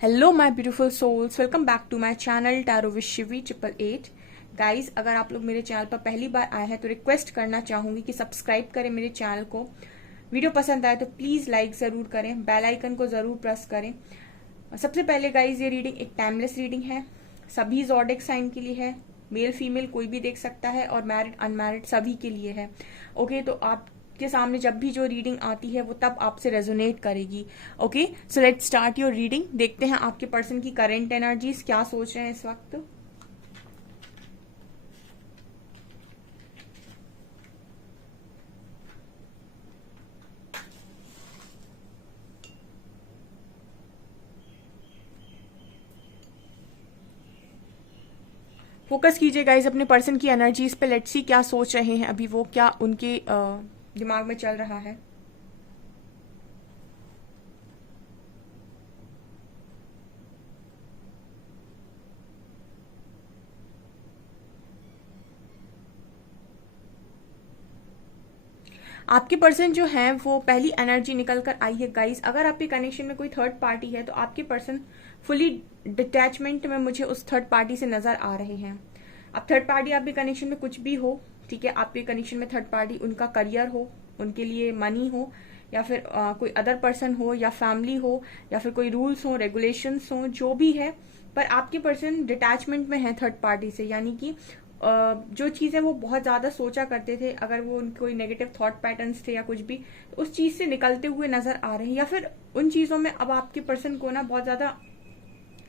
Hello my beautiful souls, welcome back to my channel tarot with Shivi 888। Guys, अगर आप लोग मेरे चैनल पर पहली बार आए हैं तो रिक्वेस्ट करना चाहूंगी कि सब्सक्राइब करें मेरे चैनल को। वीडियो पसंद आए तो प्लीज लाइक जरूर करें, बेल आइकन को जरूर प्रेस करें। सबसे पहले गाइज, ये रीडिंग एक टाइमलेस रीडिंग है, सभी ज़ोडिएक साइन के लिए है। मेल फीमेल कोई भी देख सकता है और मैरिड अनमैरिड सभी के लिए है। ओके, तो आप के सामने जब भी जो रीडिंग आती है वो तब आपसे रेजोनेट करेगी। Okay, so let's start your reading. देखते हैं आपके पर्सन की करंट एनर्जीज क्या सोच रहे हैं इस वक्त। फोकस कीजिए गाइज अपने पर्सन की एनर्जीज पे। लेट्स सी क्या सोच रहे हैं अभी वो, क्या उनके दिमाग में चल रहा है। आपके पर्सन जो है वो पहली एनर्जी निकल कर आई है गाइस। अगर आपके कनेक्शन में कोई थर्ड पार्टी है तो आपके पर्सन फुली डिटैचमेंट में मुझे उस थर्ड पार्टी से नजर आ रहे हैं। अब थर्ड पार्टी आपके कनेक्शन में कुछ भी हो, ठीक है, आपके कनेक्शन में थर्ड पार्टी उनका करियर हो, उनके लिए मनी हो, या फिर कोई अदर पर्सन हो, या फैमिली हो, या फिर कोई रूल्स हो, रेगुलेशंस हो, जो भी है। पर आपके पर्सन डिटैचमेंट में है थर्ड पार्टी से, यानी कि जो चीजें वो बहुत ज्यादा सोचा करते थे, अगर वो उनके कोई नेगेटिव थॉट पैटर्न्स थे या कुछ भी, तो उस चीज से निकलते हुए नजर आ रहे हैं। या फिर उन चीजों में अब आपके पर्सन को ना बहुत ज्यादा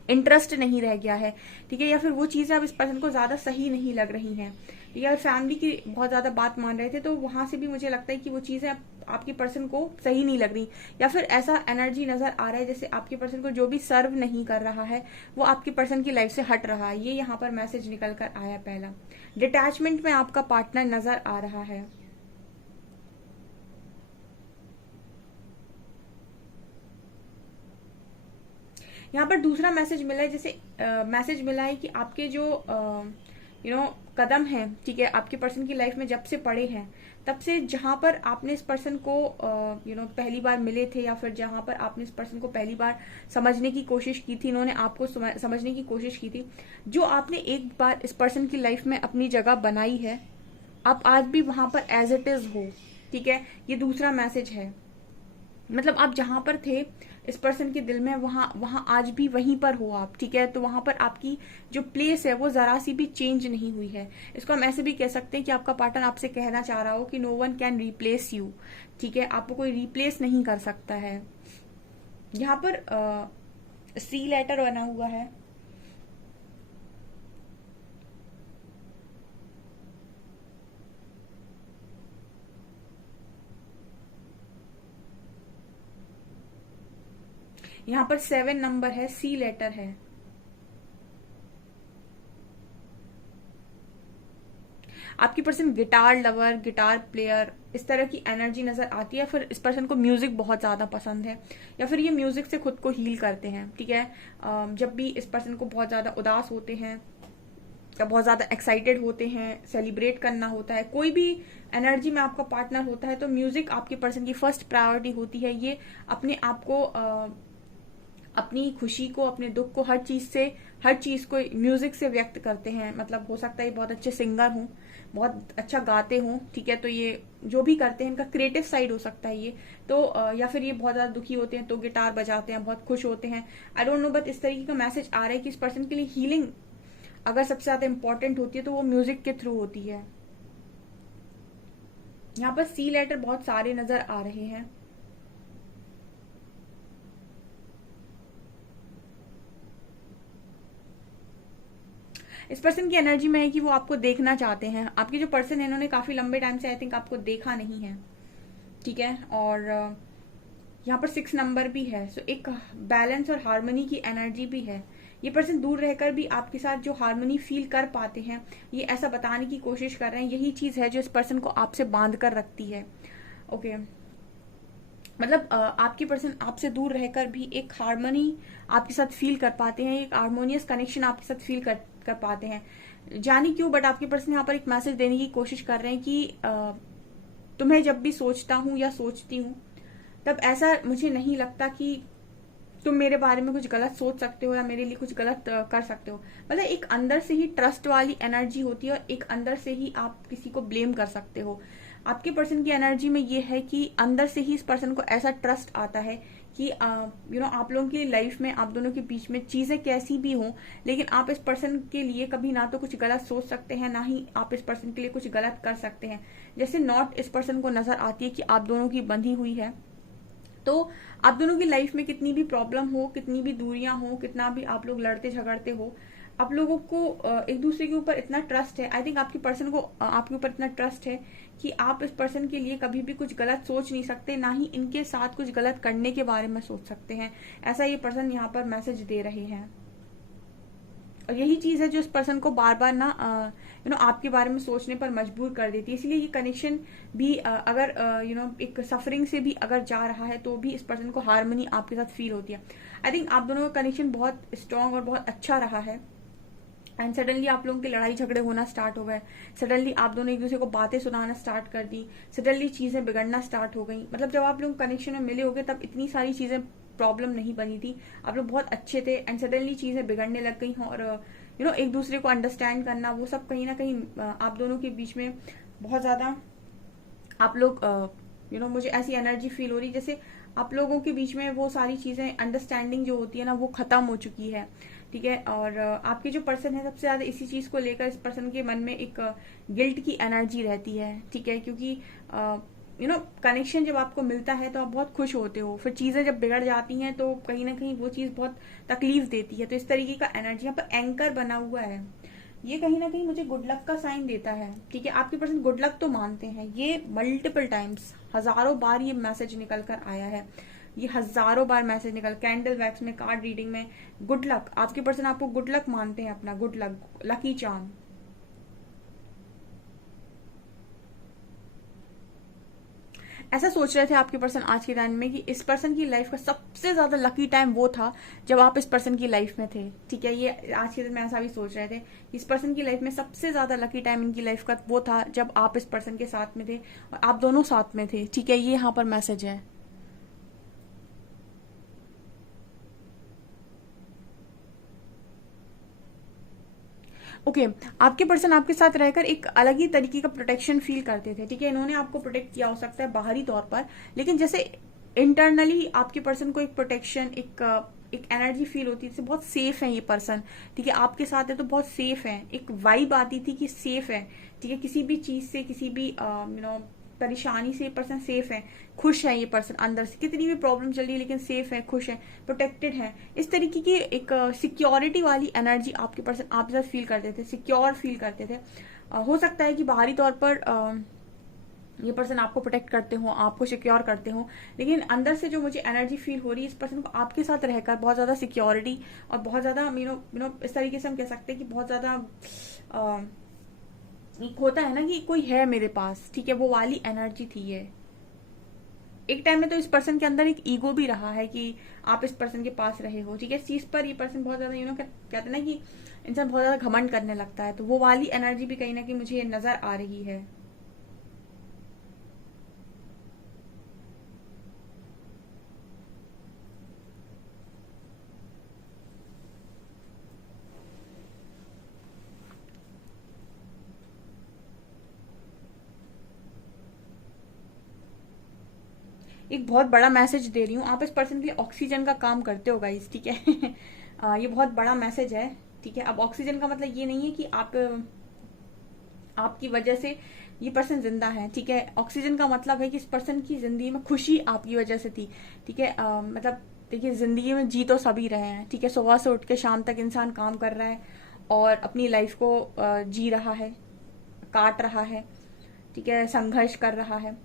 इंटरेस्ट नहीं रह गया है, ठीक है, या फिर वो चीजें अब इस पर्सन को ज्यादा सही नहीं लग रही हैं, या फैमिली की बहुत ज्यादा बात मान रहे थे तो वहां से भी मुझे लगता है कि वो चीजें आपके पर्सन को सही नहीं लग रही, या फिर ऐसा एनर्जी नजर आ रहा है जैसे आपके पर्सन को जो भी सर्व नहीं कर रहा है वो आपके पर्सन की लाइफ से हट रहा है। ये यहाँ पर मैसेज निकल कर आया पहला। डिटैचमेंट में आपका पार्टनर नजर आ रहा है। यहाँ पर दूसरा मैसेज मिला है, जैसे मैसेज मिला है कि आपके जो कदम है, ठीक है, आपके पर्सन की लाइफ में जब से पड़े हैं तब से जहां पर आपने इस पर्सन को पहली बार मिले थे, या फिर जहां पर आपने इस पर्सन को पहली बार समझने की कोशिश की थी, इन्होंने आपको समझने की कोशिश की थी, जो आपने एक बार इस पर्सन की लाइफ में अपनी जगह बनाई है, आप आज भी वहां पर एज इट इज हो, ठीक है। ये दूसरा मैसेज है, मतलब आप जहां पर थे इस पर्सन के दिल में, वहां वहां आज भी वहीं पर हो आप, ठीक है। तो वहां पर आपकी जो प्लेस है वो जरा सी भी चेंज नहीं हुई है। इसको हम ऐसे भी कह सकते हैं कि आपका पार्टनर आपसे कहना चाह रहा हो कि no one can replace you, ठीक है, आपको कोई रिप्लेस नहीं कर सकता है। यहाँ पर सी लेटर बना हुआ है। यहाँ पर 7 नंबर है, सी लेटर है। आपकी person guitar lover, guitar player, इस तरह की एनर्जी नजर आती है। फिर इस पर्सन को म्यूजिक बहुत ज्यादा पसंद है, या फिर ये म्यूजिक से खुद को हील करते हैं, ठीक है। जब भी इस पर्सन को बहुत ज्यादा उदास होते हैं या बहुत ज्यादा एक्साइटेड होते हैं, सेलिब्रेट करना होता है, कोई भी एनर्जी में आपका पार्टनर होता है तो म्यूजिक आपके पर्सन की फर्स्ट प्रायोरिटी होती है। ये अपने आप को अपनी खुशी को, अपने दुख को, हर चीज को म्यूजिक से व्यक्त करते हैं। मतलब हो सकता है बहुत अच्छे सिंगर हों, बहुत अच्छा गाते हों, ठीक है, तो ये जो भी करते हैं इनका क्रिएटिव साइड हो सकता है ये तो या फिर ये बहुत ज्यादा दुखी होते हैं तो गिटार बजाते हैं, बहुत खुश होते हैं, आई डोंट नो, बट इस तरीके का मैसेज आ रहा है कि इस पर्सन के लिए हीलिंग अगर सबसे ज्यादा इंपॉर्टेंट होती है तो वो म्यूजिक के थ्रू होती है। यहाँ पर सी लेटर बहुत सारे नजर आ रहे हैं। इस पर्सन की एनर्जी में है कि वो आपको देखना चाहते हैं। आपके जो पर्सन है इन्होंने काफी लंबे टाइम से आई थिंक आपको देखा नहीं है, ठीक है। और यहाँ पर 6 नंबर भी है, सो एक बैलेंस और हार्मनी की एनर्जी भी है। ये पर्सन दूर रहकर भी आपके साथ जो हार्मनी फील कर पाते हैं, ये ऐसा बताने की कोशिश कर रहे हैं, यही चीज है जो इस पर्सन को आपसे बांध कर रखती है। ओके, मतलब आपके पर्सन आपसे दूर रहकर भी एक हार्मनी आपके साथ फील कर पाते हैं, एक हार्मोनियस कनेक्शन आपके साथ फील कर पाते हैं। जाने क्यों, बट आपके पर्सन यहाँ पर एक मैसेज देने की कोशिश कर रहे हैं कि तुम्हें जब भी सोचता हूँ या सोचती हूँ तब ऐसा मुझे नहीं लगता कि तुम मेरे बारे में कुछ गलत सोच सकते हो या मेरे लिए कुछ गलत कर सकते हो। मतलब एक अंदर से ही ट्रस्ट वाली एनर्जी होती है और एक अंदर से ही आप किसी को ब्लेम कर सकते हो। आपके पर्सन की एनर्जी में ये है कि अंदर से ही इस पर्सन को ऐसा ट्रस्ट आता है कि आप लोगों की लाइफ में आप दोनों के बीच में चीजें कैसी भी हों, लेकिन आप इस पर्सन के लिए कभी ना तो कुछ गलत सोच सकते हैं, ना ही आप इस पर्सन के लिए कुछ गलत कर सकते हैं। जैसे नॉट इस पर्सन को नजर आती है कि आप दोनों की बंधी हुई है, तो आप दोनों की लाइफ में कितनी भी प्रॉब्लम हो, कितनी भी दूरियां हो, कितना भी आप लोग लड़ते झगड़ते हो, आप लोगों को एक दूसरे के ऊपर इतना ट्रस्ट है। आई थिंक आपकी पर्सन को आपके ऊपर इतना ट्रस्ट है कि आप इस पर्सन के लिए कभी भी कुछ गलत सोच नहीं सकते, ना ही इनके साथ कुछ गलत करने के बारे में सोच सकते हैं। ऐसा ये पर्सन यहाँ पर मैसेज दे रहे हैं। और यही चीज है जो इस पर्सन को बार बार ना आपके बारे में सोचने पर मजबूर कर देती है। इसलिए ये कनेक्शन भी अगर एक सफरिंग से भी अगर जा रहा है तो भी इस पर्सन को हार्मनी आपके साथ फील होती है। आई थिंक आप दोनों का कनेक्शन बहुत स्ट्रांग और बहुत अच्छा रहा है। एंड सडनली आप लोगों के लड़ाई झगड़े होना स्टार्ट हो गए, सडनली आप दोनों एक दूसरे को बातें सुनाना स्टार्ट कर दी, सडनली चीजें बिगड़ना स्टार्ट हो गई। मतलब जब आप लोग कनेक्शन में मिले होगे तब इतनी सारी चीजें प्रॉब्लम नहीं बनी थी, आप लोग बहुत अच्छे थे, एंड सडनली चीजें बिगड़ने लग गई। और एक दूसरे को अंडरस्टैंड करना, वो सब कहीं ना कहीं आप दोनों के बीच में बहुत ज्यादा आप लोग मुझे ऐसी एनर्जी फील हो रही जैसे आप लोगों के बीच में वो सारी चीजें अंडरस्टैंडिंग जो होती है ना वो खत्म हो चुकी है। ठीक है। और आपके जो पर्सन है सबसे ज्यादा इसी चीज को लेकर इस पर्सन के मन में एक गिल्ट की एनर्जी रहती है। ठीक है। क्योंकि कनेक्शन जब आपको मिलता है तो आप बहुत खुश होते हो, फिर चीजें जब बिगड़ जाती हैं तो कहीं ना कहीं वो चीज बहुत तकलीफ देती है। तो इस तरीके का एनर्जी यहाँ पर एंकर बना हुआ है, ये कहीं ना कहीं मुझे गुड लक का साइन देता है। ठीक है। आपके पर्सन गुड लक तो मानते हैं, ये मल्टीपल टाइम्स हजारों बार ये मैसेज निकल कर आया है, ये हजारों बार मैसेज निकल, कैंडल वैक्स में, कार्ड रीडिंग में, गुड लक। आपके पर्सन आपको गुड लक मानते हैं, अपना गुड लक, लकी चार्म। ऐसा सोच रहे थे आपके पर्सन आज के टाइम में कि इस पर्सन की लाइफ का सबसे ज्यादा लकी टाइम वो था जब आप इस पर्सन की लाइफ में थे। ठीक है। ये आज के दिन में ऐसा भी सोच रहे थे, इस पर्सन की लाइफ में सबसे ज्यादा लकी टाइम इनकी लाइफ का वो था जब आप इस पर्सन के साथ में थे और आप दोनों साथ में थे। ठीक है। ये यहाँ पर मैसेज है। ओके आपके पर्सन आपके साथ रहकर एक अलग ही तरीके का प्रोटेक्शन फील करते थे। ठीक है। इन्होंने आपको प्रोटेक्ट किया हो सकता है बाहरी तौर पर, लेकिन जैसे इंटरनली आपके पर्सन को एक प्रोटेक्शन, एक एनर्जी फील होती है, बहुत सेफ है ये पर्सन। ठीक है। आपके साथ है तो बहुत सेफ है, एक वाइब आती थी कि सेफ है। ठीक है। किसी भी चीज से, किसी भी परेशानी से ये पर्सन सेफ है, खुश है ये पर्सन अंदर से, कितनी भी प्रॉब्लम चल रही है लेकिन सेफ है, खुश है, प्रोटेक्टेड है। इस तरीके की एक सिक्योरिटी वाली एनर्जी आपके पर्सन आपके साथ फील करते थे, सिक्योर फील करते थे। हो सकता है कि बाहरी तौर पर ये पर्सन आपको प्रोटेक्ट करते हो, आपको सिक्योर करते हो, लेकिन अंदर से जो मुझे एनर्जी फील हो रही है इस पर्सन को आपके साथ रहकर बहुत ज्यादा सिक्योरिटी और बहुत ज्यादा इस तरीके से हम कह सकते हैं कि बहुत ज्यादा एक होता है ना कि कोई है मेरे पास। ठीक है। वो वाली एनर्जी थी ये। एक टाइम में तो इस पर्सन के अंदर एक ईगो भी रहा है कि आप इस पर्सन के पास रहे हो। ठीक है। इस चीज पर ये पर्सन बहुत ज्यादा कहते हैं ना कि इंसान बहुत ज्यादा घमंड करने लगता है, तो वो वाली एनर्जी भी कहीं ना कहीं मुझे नजर आ रही है। एक बहुत बड़ा मैसेज दे रही हूँ, आप इस पर्सन के लिए ऑक्सीजन का काम करते हो गाइस। ठीक है। ये बहुत बड़ा मैसेज है। ठीक है। अब ऑक्सीजन का मतलब ये नहीं है कि आपकी वजह से ये पर्सन जिंदा है। ठीक है। ऑक्सीजन का मतलब है कि इस पर्सन की जिंदगी में खुशी आपकी वजह से थी। ठीक है। मतलब देखिए जिंदगी में जी तो सभी रहे हैं। ठीक है। सुबह से उठ के शाम तक इंसान काम कर रहा है और अपनी लाइफ को जी रहा है, काट रहा है। ठीक है। संघर्ष कर रहा है,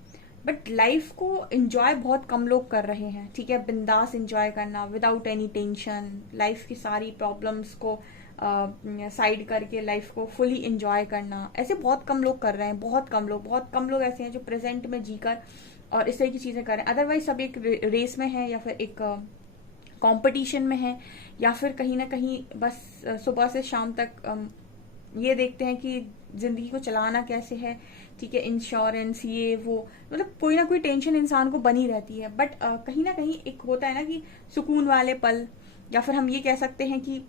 बट लाइफ को एंजॉय बहुत कम लोग कर रहे हैं। ठीक है। बिंदास एंजॉय करना विदाउट एनी टेंशन, लाइफ की सारी प्रॉब्लम्स को साइड करके लाइफ को फुली एंजॉय करना, ऐसे बहुत कम लोग कर रहे हैं। बहुत कम लोग ऐसे हैं जो प्रेजेंट में जीकर और इस तरह की चीजें कर रहे हैं। अदरवाइज सब एक रेस में है या फिर एक कंपटीशन में है, या फिर कहीं ना कहीं बस सुबह से शाम तक ये देखते हैं कि जिंदगी को चलाना कैसे है, ठीक है, इंश्योरेंस ये वो, मतलब कोई ना कोई टेंशन इंसान को बनी रहती है। बट कहीं ना कहीं एक होता है ना कि सुकून वाले पल, या फिर हम ये कह सकते हैं कि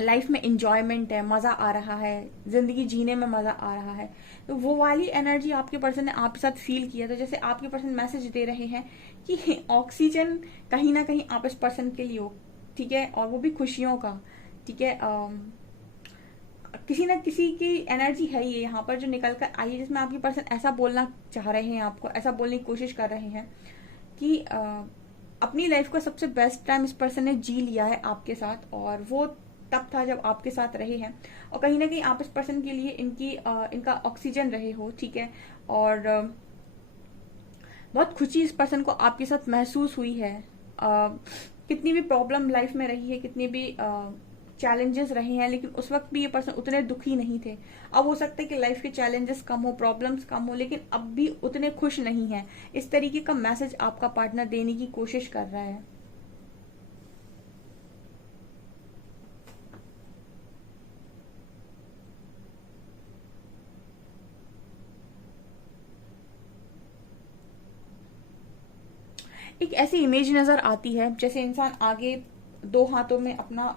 लाइफ में इंजॉयमेंट है, मजा आ रहा है, जिंदगी जीने में मजा आ रहा है, तो वो वाली एनर्जी आपके पर्सन ने आपके साथ फील किया। तो जैसे आपके पर्सन मैसेज दे रहे हैं कि ऑक्सीजन कहीं ना कहीं आप इस पर्सन के लिए हो, ठीक है, और वो भी खुशियों का, ठीक है। किसी ना किसी की एनर्जी है ये यहाँ पर जो निकल कर आई है, जिसमें आपकी पर्सन ऐसा बोलना चाह रहे हैं, आपको ऐसा बोलने की कोशिश कर रहे हैं कि अपनी लाइफ का सबसे बेस्ट टाइम इस पर्सन ने जी लिया है आपके साथ, और वो तब था जब आपके साथ रहे हैं, और कहीं ना कहीं आप इस पर्सन के लिए इनका ऑक्सीजन रहे हो, ठीक है। और बहुत खुशी इस पर्सन को आपके साथ महसूस हुई है। कितनी भी प्रॉब्लम लाइफ में रही है, कितनी भी चैलेंजेस रहे हैं, लेकिन उस वक्त भी ये पर्सन उतने दुखी नहीं थे। अब हो सकता है कि लाइफ के चैलेंजेस कम हो, प्रॉब्लम्स कम हो, लेकिन अब भी उतने खुश नहीं है। इस तरीके का मैसेज आपका पार्टनर देने की कोशिश कर रहा है। एक ऐसी इमेज नजर आती है जैसे इंसान आगे दो हाथों में अपना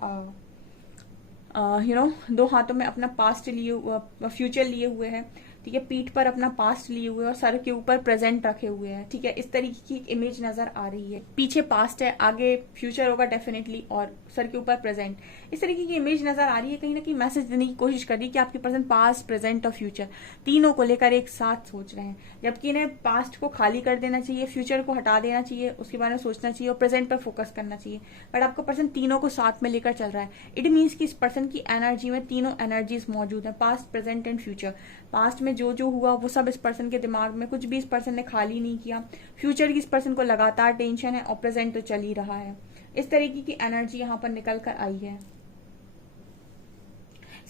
दो हाथों में अपना पास्ट लिए, फ्यूचर लिए हुए है, ठीक है, पीठ पर अपना पास्ट लिए हुए और सर के ऊपर प्रेजेंट रखे हुए हैं, ठीक है। इस तरीके की एक इमेज नजर आ रही है। पीछे पास्ट है, आगे फ्यूचर होगा डेफिनेटली, और सर के ऊपर प्रेजेंट, इस तरीके की इमेज नजर आ रही है। कहीं ना कहीं मैसेज देने की कोशिश कर रही है कि आपके पर्सन पास्ट, प्रेजेंट और फ्यूचर तीनों को लेकर एक साथ सोच रहे हैं, जबकि इन्हें पास्ट को खाली कर देना चाहिए, फ्यूचर को हटा देना चाहिए, उसके बारे में सोचना चाहिए और प्रेजेंट पर फोकस करना चाहिए। बट आपका पर्सन तीनों को साथ में लेकर चल रहा है। इट मीन्स कि इस पर्सन की एनर्जी में तीनों एनर्जीज मौजूद है, past, present and future. Past में जो जो हुआ वो सब इस पर्सन के दिमाग में, कुछ भी इस पर्सन ने खाली नहीं किया। फ्यूचर की इस पर्सन को लगातार टेंशन है, और प्रेजेंट तो चल ही रहा है। इस तरीके की एनर्जी यहाँ पर निकल कर आई है।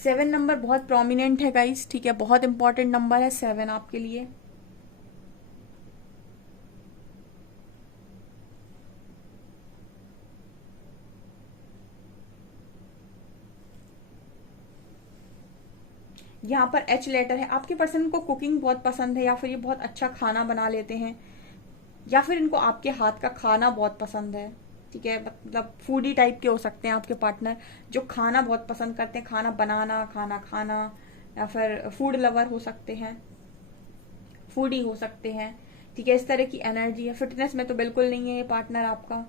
7 नंबर बहुत प्रोमिनेंट है गाइस, ठीक है, बहुत इंपॉर्टेंट नंबर है 7 आपके लिए। यहाँ पर एच लेटर है। आपके पर्सन को कुकिंग बहुत पसंद है, या फिर ये बहुत अच्छा खाना बना लेते हैं, या फिर इनको आपके हाथ का खाना बहुत पसंद है, ठीक है। मतलब फूडी टाइप के हो सकते हैं आपके पार्टनर, जो खाना बहुत पसंद करते हैं, खाना बनाना, खाना खाना, या फिर फूड लवर हो सकते हैं, फूडी हो सकते हैं, ठीक है। इस तरह की एनर्जी है। फिटनेस में तो बिल्कुल नहीं है ये पार्टनर आपका।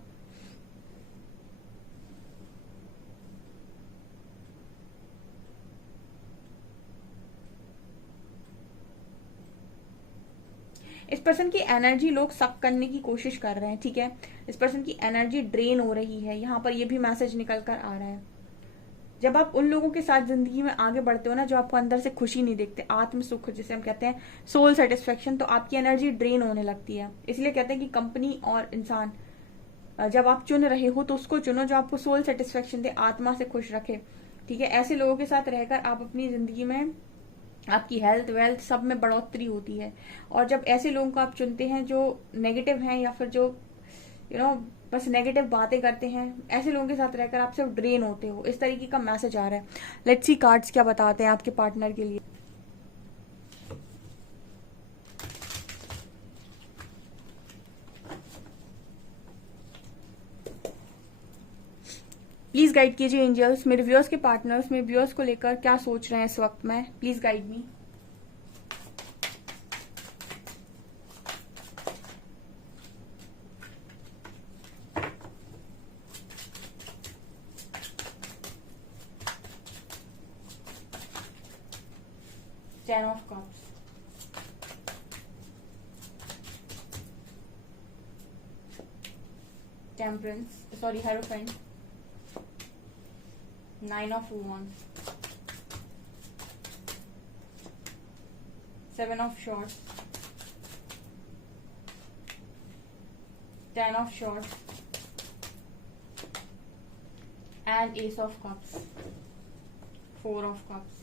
इस पर्सन की एनर्जी लोग सक करने की कोशिश कर रहे हैं, ठीक है। इस पर्सन की एनर्जी ड्रेन हो रही है, यहाँ पर ये भी मैसेज निकल कर आ रहा है। जब आप उन लोगों के साथ जिंदगी में आगे बढ़ते हो ना, जो आपको अंदर से खुशी नहीं देखते, आत्म सुख जिसे हम कहते हैं, सोल सेटिस्फेक्शन, तो आपकी एनर्जी ड्रेन होने लगती है। इसलिए कहते हैं कि कंपनी और इंसान जब आप चुन रहे हो तो उसको चुनो जो आपको सोल सेटिस्फेक्शन दे, आत्मा से खुश रखे, ठीक है। ऐसे लोगों के साथ रहकर आप अपनी जिंदगी में, आपकी हेल्थ वेल्थ सब में बढ़ोतरी होती है। और जब ऐसे लोगों को आप चुनते हैं जो नेगेटिव हैं, या फिर जो बस नेगेटिव बातें करते हैं, ऐसे लोगों के साथ रहकर आप सिर्फ ड्रेन होते हो। इस तरीके का मैसेज आ रहा है। लेट्स सी कार्ड्स क्या बताते हैं आपके पार्टनर के लिए। प्लीज गाइड कीजिए एंजल्स, मेरे व्यूअर्स के पार्टनर्स मेरे व्यूअर्स को लेकर क्या सोच रहे हैं इस वक्त में, please guide me. Ten of Cups, Temperance, sorry, Hierophant, 9 of Wands, 7 of Swords, 10 of Swords and Ace of Cups, 4 of Cups।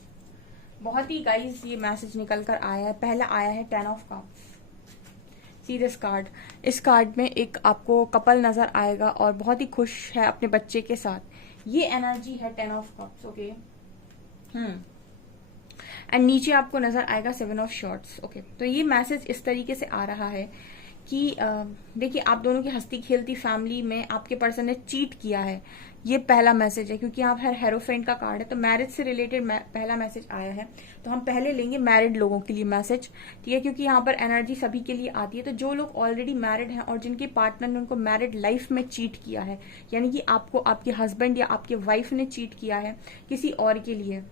बहुत ही गाइस ये मैसेज निकल कर आया है। पहला आया है 10 of cups. See this card. इस कार्ड में एक आपको कपल नजर आएगा और बहुत ही खुश है अपने बच्चे के साथ। ये एनर्जी है 10 ऑफ कप्स, ओके। एंड नीचे आपको नजर आएगा 7 ऑफ शॉर्ट्स। ओके, तो ये मैसेज इस तरीके से आ रहा है कि देखिए, आप दोनों की हंसती खेलती फैमिली में आपके पर्सन ने चीट किया है। ये पहला मैसेज है, क्योंकि यहाँ पर हेरोफेंट का कार्ड है, तो मैरिज से रिलेटेड पहला मैसेज आया है। तो हम पहले लेंगे मैरिड लोगों के लिए मैसेज, ठीक है, क्योंकि यहाँ पर एनर्जी सभी के लिए आती है। तो जो लोग ऑलरेडी मैरिड हैं और जिनके पार्टनर ने उनको मैरिड लाइफ में चीट किया है, यानी कि आपको आपके हस्बैंड या आपके वाइफ ने चीट किया है किसी और के लिए।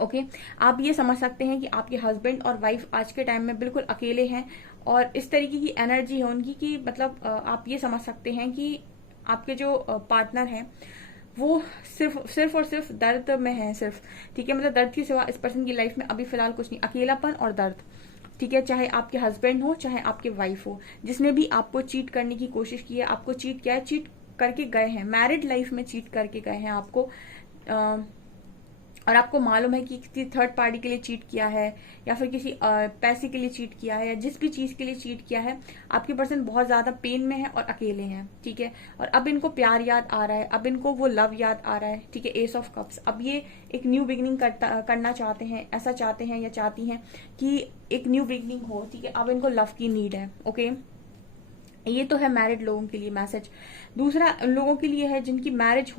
ओके, आप ये समझ सकते हैं कि आपके हस्बैंड और वाइफ आज के टाइम में बिल्कुल अकेले हैं, और इस तरीके की एनर्जी है उनकी कि मतलब आप ये समझ सकते हैं कि आपके जो पार्टनर हैं वो सिर्फ और सिर्फ दर्द में है, सिर्फ, ठीक है, मतलब दर्द के सिवा इस पर्सन की लाइफ में अभी फिलहाल कुछ नहीं, अकेलापन और दर्द, ठीक है। चाहे आपके हस्बैंड हो चाहे आपके वाइफ हो, जिसने भी आपको चीट करने की कोशिश की है, आपको चीट किया है, चीट करके गए हैं, मैरिड लाइफ में चीट करके गए हैं आपको, और आपको मालूम है कि किसी थर्ड पार्टी के लिए चीट किया है, या फिर किसी पैसे के लिए चीट किया है, या जिस भी चीज के लिए चीट किया है, आपके पर्सन बहुत ज्यादा पेन में है और अकेले हैं, ठीक है। और अब इनको प्यार याद आ रहा है, अब इनको वो लव याद आ रहा है, ठीक है, एस ऑफ कप्स। अब ये एक न्यू बिगिनिंग करना चाहते हैं, ऐसा चाहते हैं या चाहती हैं कि एक न्यू बिगिनिंग हो, ठीक है। अब इनको लव की नीड है। ओके, ये तो है मैरिड लोगों के लिए मैसेज। दूसरा उन लोगों के लिए है जिनकी मैरिज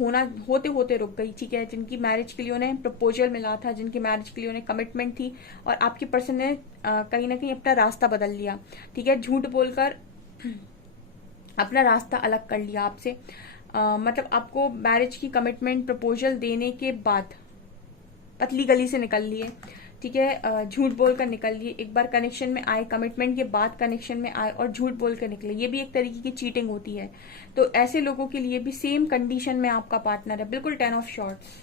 होते होते रुक गई, ठीक है, जिनकी मैरिज के लिए उन्हें प्रपोजल मिला था, जिनकी मैरिज के लिए उन्हें कमिटमेंट थी, और आपके पर्सन ने कहीं ना कहीं अपना रास्ता बदल लिया, ठीक है, झूठ बोलकर अपना रास्ता अलग कर लिया आपसे। मतलब आपको मैरिज की कमिटमेंट प्रपोजल देने के बाद पतली गली से निकल लिए, ठीक है, झूठ बोलकर निकल लिए। एक बार कनेक्शन में आए, कमिटमेंट के बाद कनेक्शन में आए और झूठ बोलकर निकले, ये भी एक तरीके की चीटिंग होती है। तो ऐसे लोगों के लिए भी सेम कंडीशन में आपका पार्टनर है, बिल्कुल 10 ऑफ शॉर्ट्स,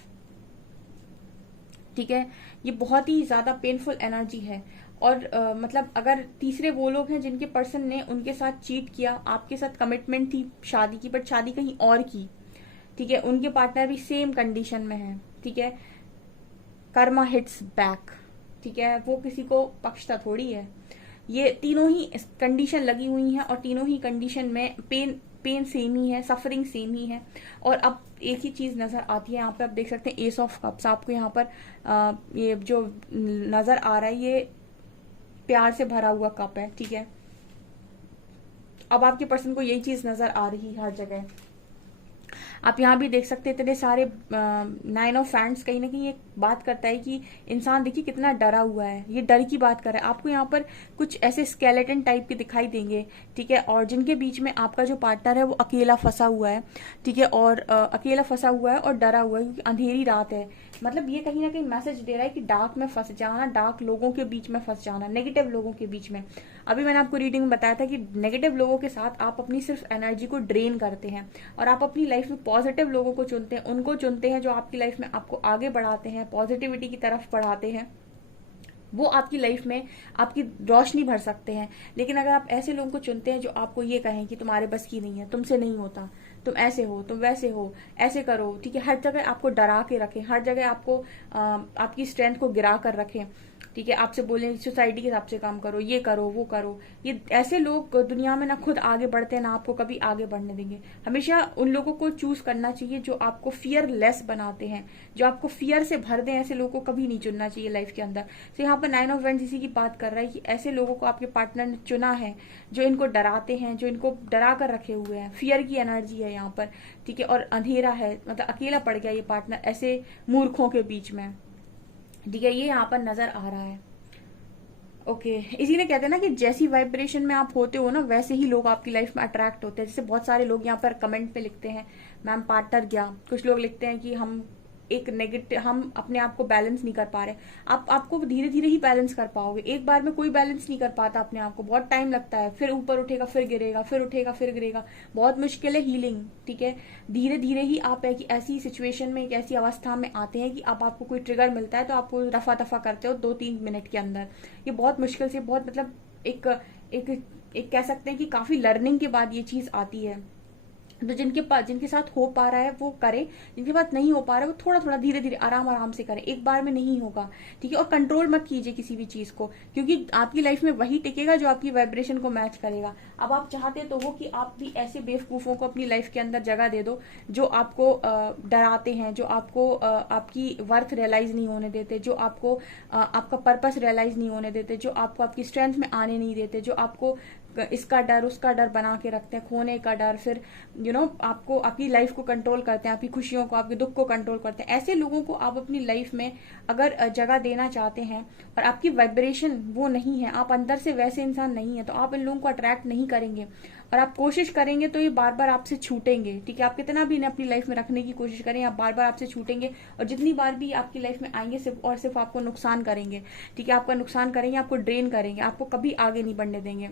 ठीक है। ये बहुत ही ज्यादा पेनफुल एनर्जी है। और मतलब अगर तीसरे वो लोग हैं जिनके पर्सन ने उनके साथ चीट किया, आपके साथ कमिटमेंट थी शादी की, बट शादी कहीं और की, ठीक है, उनके पार्टनर भी सेम कंडीशन में है, ठीक है, कर्मा हिट्स बैक, ठीक है, वो किसी को पक्षता थोड़ी है। ये तीनों ही कंडीशन लगी हुई हैं, और तीनों ही कंडीशन में पेन सेम ही है, सफरिंग सेम ही है। और अब एक ही चीज नजर आती है, यहाँ पे आप देख सकते हैं एस ऑफ कप्स। आपको यहाँ पर ये जो नजर आ रहा है, ये प्यार से भरा हुआ कप है, ठीक है। अब आपके पर्सन को यही चीज नजर आ रही है हर जगह। आप यहाँ भी देख सकते हैं इतने सारे 9 ऑफ फैंड्स, कहीं ना कहीं एक बात करता है कि इंसान देखिए कितना डरा हुआ है, ये डर की बात कर रहा है। आपको यहाँ पर कुछ ऐसे स्केलेटन टाइप के दिखाई देंगे, ठीक है, और जिनके बीच में आपका जो पार्टनर है वो अकेला फंसा हुआ है, ठीक है, और अकेला फंसा हुआ है और डरा हुआ है, क्योंकि अंधेरी रात है। मतलब ये कहीं ना कहीं मैसेज दे रहा है कि डार्क में फंस जाना, डार्क लोगों के बीच में फंस जाना, नेगेटिव लोगों के बीच में। अभी मैंने आपको रीडिंग में बताया था कि नेगेटिव लोगों के साथ आप अपनी सिर्फ एनर्जी को ड्रेन करते हैं, और आप अपनी लाइफ में पॉजिटिव लोगों को चुनते हैं, उनको चुनते हैं जो आपकी लाइफ में आपको आगे बढ़ाते हैं, पॉजिटिविटी की तरफ बढ़ाते हैं, वो आपकी लाइफ में आपकी रोशनी भर सकते हैं। लेकिन अगर आप ऐसे लोगों को चुनते हैं जो आपको ये कहें कि तुम्हारे बस की नहीं है, तुमसे नहीं होता, तुम ऐसे हो, तुम वैसे हो, ऐसे करो, ठीक है, हर जगह आपको डरा के रखें, हर जगह आपको आपकी स्ट्रेंथ को गिरा कर रखें, ठीक है, आपसे बोलें सोसाइटी के हिसाब से काम करो, ये करो, वो करो, ये ऐसे लोग दुनिया में ना खुद आगे बढ़ते हैं ना आपको कभी आगे बढ़ने देंगे। हमेशा उन लोगों को चूज करना चाहिए जो आपको फियरलेस बनाते हैं, जो आपको फियर से भर दें। ऐसे लोगों को कभी नहीं चुनना चाहिए लाइफ के अंदर। तो यहाँ पर 9 ऑफ वैंड्स इसी की बात कर रहा है कि ऐसे लोगों को आपके पार्टनर ने चुना है जो इनको डराते हैं, जो इनको डरा कर रखे हुए हैं। फियर की एनर्जी है यहाँ पर, ठीक है, और अंधेरा है, मतलब अकेला पड़ गया ये पार्टनर ऐसे मूर्खों के बीच में, ठीक है, ये यहाँ पर नजर आ रहा है। ओके, इसीलिए कहते हैं ना कि जैसी वाइब्रेशन में आप होते हो ना, वैसे ही लोग आपकी लाइफ में अट्रैक्ट होते हैं। जैसे बहुत सारे लोग यहाँ पर कमेंट पे लिखते हैं मैम पार्टनर गया, कुछ लोग लिखते हैं कि हम एक नेगेटिव, हम अपने आप को बैलेंस नहीं कर पा रहे। आपको धीरे धीरे ही बैलेंस कर पाओगे, एक बार में कोई बैलेंस नहीं कर पाता अपने आप को, बहुत टाइम लगता है, फिर ऊपर उठेगा फिर गिरेगा, फिर उठेगा फिर गिरेगा, बहुत मुश्किल है हीलिंग, ठीक है। धीरे धीरे ही आप एक ऐसी सिचुएशन में, एक ऐसी अवस्था में आते हैं कि अब आपको कोई ट्रिगर मिलता है तो आपको रफा दफा करते हो 2-3 मिनट के अंदर। ये बहुत मुश्किल से, बहुत मतलब एक कह सकते हैं कि काफी लर्निंग के बाद ये चीज आती है। तो जिनके साथ हो पा रहा है वो करे, जिनके पास नहीं हो पा रहा है वो थोड़ा थोड़ा धीरे धीरे आराम आराम से करे, एक बार में नहीं होगा, ठीक है। और कंट्रोल मत कीजिए किसी भी चीज को, क्योंकि आपकी लाइफ में वही टिकेगा जो आपकी वाइब्रेशन को मैच करेगा। अब आप चाहते तो हो कि आप भी ऐसे बेवकूफों को अपनी लाइफ के अंदर जगह दे दो जो आपको डराते हैं, जो आपको आपकी वर्थ रियलाइज नहीं होने देते, जो आपको आपका पर्पस रियलाइज नहीं होने देते, जो आपको आपकी स्ट्रेंथ में आने नहीं देते, जो आपको इसका डर उसका डर बना के रखते हैं, खोने का डर, फिर आपको आपकी लाइफ को कंट्रोल करते हैं, आपकी खुशियों को, आपके दुख को कंट्रोल करते हैं। ऐसे लोगों को आप अपनी लाइफ में अगर जगह देना चाहते हैं और आपकी वाइब्रेशन वो नहीं है, आप अंदर से वैसे इंसान नहीं है, तो आप इन लोगों को अट्रैक्ट नहीं करेंगे। और आप कोशिश करेंगे तो ये बार बार आपसे छूटेंगे, ठीक है। आप कितना भी इन्हें अपनी लाइफ में रखने की कोशिश करें, आप बार बार आपसे छूटेंगे, और जितनी बार भी आपकी लाइफ में आएंगे सिर्फ और सिर्फ आपको नुकसान करेंगे, ठीक है। आपका नुकसान करेंगे, आपको ड्रेन करेंगे, आपको कभी आगे नहीं बढ़ने देंगे,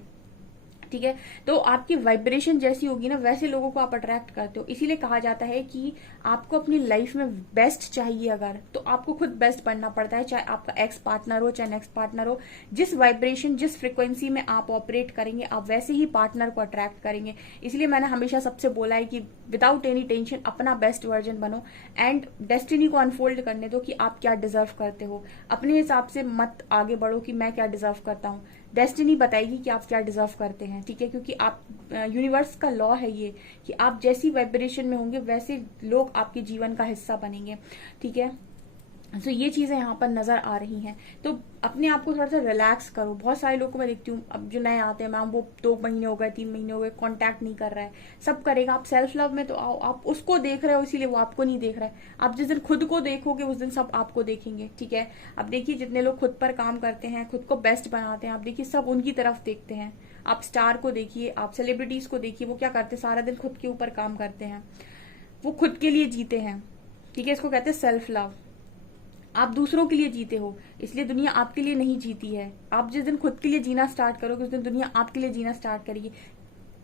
ठीक है। तो आपकी वाइब्रेशन जैसी होगी ना, वैसे लोगों को आप अट्रैक्ट करते हो। इसीलिए कहा जाता है कि आपको अपनी लाइफ में बेस्ट चाहिए अगर, तो आपको खुद बेस्ट बनना पड़ता है, चाहे आपका एक्स पार्टनर हो चाहे नेक्स्ट पार्टनर हो। जिस वाइब्रेशन जिस फ्रिक्वेंसी में आप ऑपरेट करेंगे, आप वैसे ही पार्टनर को अट्रैक्ट करेंगे। इसलिए मैंने हमेशा सबसे बोला है कि विदाउट एनी टेंशन अपना बेस्ट वर्जन बनो एंड डेस्टिनी को अनफोल्ड करने दो कि आप क्या डिजर्व करते हो। अपने हिसाब से मत आगे बढ़ो कि मैं क्या डिजर्व करता हूँ, डेस्टिनी बताएगी कि आप क्या डिजर्व करते हैं, ठीक है। क्योंकि आप यूनिवर्स का लॉ है ये कि आप जैसी वाइब्रेशन में होंगे वैसे लोग आपके जीवन का हिस्सा बनेंगे, ठीक है। तो ये चीजें यहाँ पर नजर आ रही हैं। तो अपने आप को थोड़ा सा रिलैक्स करो। बहुत सारे लोगों को मैं देखती हूँ, अब जो नए आते हैं, मैम वो 2 महीने हो गए, 3 महीने हो गए, कांटेक्ट नहीं कर रहा है। सब करेगा। आप सेल्फ लव में तो आओ, आप उसको देख रहे हो इसीलिए वो आपको नहीं देख रहा है। आप जिस दिन खुद को देखोगे उस दिन सब आपको देखेंगे, ठीक है। अब देखिए जितने लोग खुद पर काम करते हैं, खुद को बेस्ट बनाते हैं, आप देखिए सब उनकी तरफ देखते हैं। आप स्टार को देखिए, आप सेलिब्रिटीज को देखिए, वो क्या करते हैं, सारा दिन खुद के ऊपर काम करते हैं, वो खुद के लिए जीते हैं, ठीक है। इसको कहते हैं सेल्फ लव। आप दूसरों के लिए जीते हो, इसलिए दुनिया आपके लिए नहीं जीती है। आप जिस दिन खुद के लिए जीना स्टार्ट करोगे उस दिन दुनिया आपके लिए जीना स्टार्ट करेगी।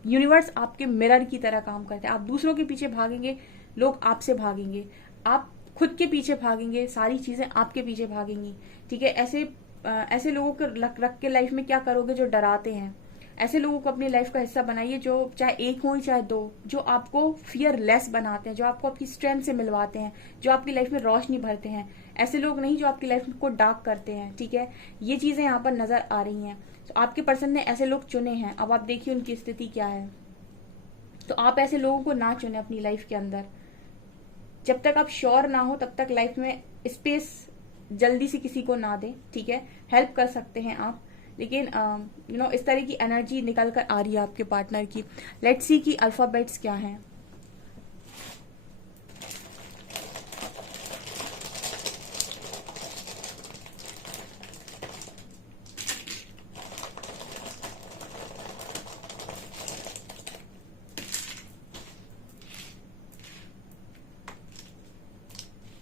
यूनिवर्स आपके मिरर की तरह काम करता है। आप दूसरों के पीछे भागेंगे, लोग आपसे भागेंगे। आप खुद के पीछे भागेंगे, सारी चीजें आपके पीछे भागेंगी, ठीक है। ऐसे लोगों को रख के लाइफ में क्या करोगे जो डराते हैं। ऐसे लोगों को अपनी लाइफ का हिस्सा बनाइए, जो चाहे एक हो चाहे 2, जो आपको फियरलेस बनाते हैं, जो आपको आपकी स्ट्रेंथ से मिलवाते हैं, जो आपकी लाइफ में रोशनी भरते हैं। ऐसे लोग नहीं जो आपकी लाइफ को डार्क करते हैं, ठीक है। ये चीजें यहाँ पर नजर आ रही हैं। तो आपके पर्सन ने ऐसे लोग चुने हैं, अब आप देखिए उनकी स्थिति क्या है। तो आप ऐसे लोगों को ना चुने अपनी लाइफ के अंदर। जब तक आप श्योर ना हो तब तक लाइफ में स्पेस जल्दी से किसी को ना दें, ठीक है। हेल्प कर सकते हैं आप, लेकिन इस तरह की एनर्जी निकल कर आ रही है आपके पार्टनर की। लेट्स सी की अल्फाबेट्स क्या हैं।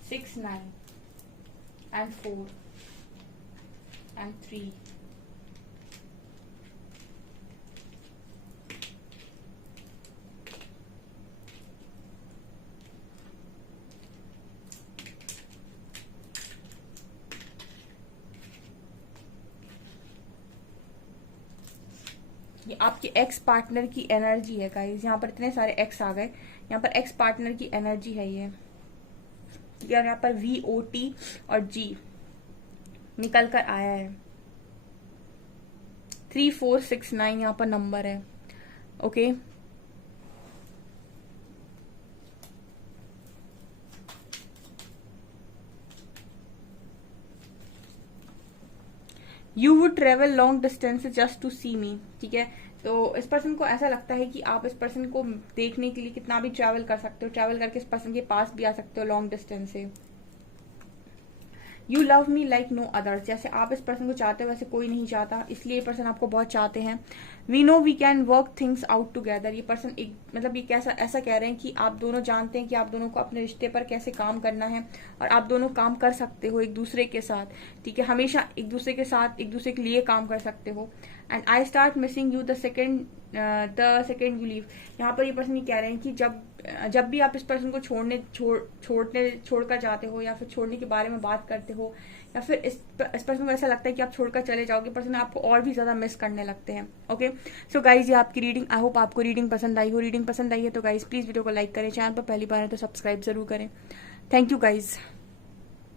Six, 9 and 4 and 3. ये आपके एक्स पार्टनर की एनर्जी है गाइस। यहाँ पर इतने सारे एक्स आ गए, यहाँ पर एक्स पार्टनर की एनर्जी है ये। यार यहाँ पर VOT और G निकल कर आया है। 3469 यहाँ पर नंबर है, okay. You would travel long distance just to see me, ठीक है। तो इस पर्सन को ऐसा लगता है कि आप इस पर्सन को देखने के लिए कितना भी ट्रैवल कर सकते हो, ट्रैवल करके इस पर्सन के पास भी आ सकते हो लॉन्ग डिस्टेंस से। You love me like no others, जैसे आप इस पर्सन को चाहते हो वैसे कोई नहीं चाहता, इसलिए ये पर्सन आपको बहुत चाहते हैं। We know we can work things out together, ये पर्सन एक मतलब ये कैसा ऐसा कह रहे हैं कि आप दोनों जानते हैं कि आप दोनों को अपने रिश्ते पर कैसे काम करना है, और आप दोनों काम कर सकते हो एक दूसरे के साथ, ठीक है। हमेशा एक दूसरे के साथ एक दूसरे के लिए काम कर सकते हो। And I start missing you the second you leave. यहाँ पर ये पर्सन ये कह रहे हैं कि जब जब भी आप इस पर्सन को छोड़कर जाते हो या फिर छोड़ने के बारे में बात करते हो, या फिर इस पर्सन को ऐसा लगता है कि आप छोड़कर चले जाओगे, पर्सन आपको और भी ज्यादा मिस करने लगते हैं। ओके, सो गाइज ये आपकी रीडिंग, आई होप आपको रीडिंग पसंद आई हो। रीडिंग पसंद आई है तो गाइज प्लीज वीडियो को लाइक करें, चैनल पर पहली बार है तो सब्सक्राइब जरूर करें। Thank you guys.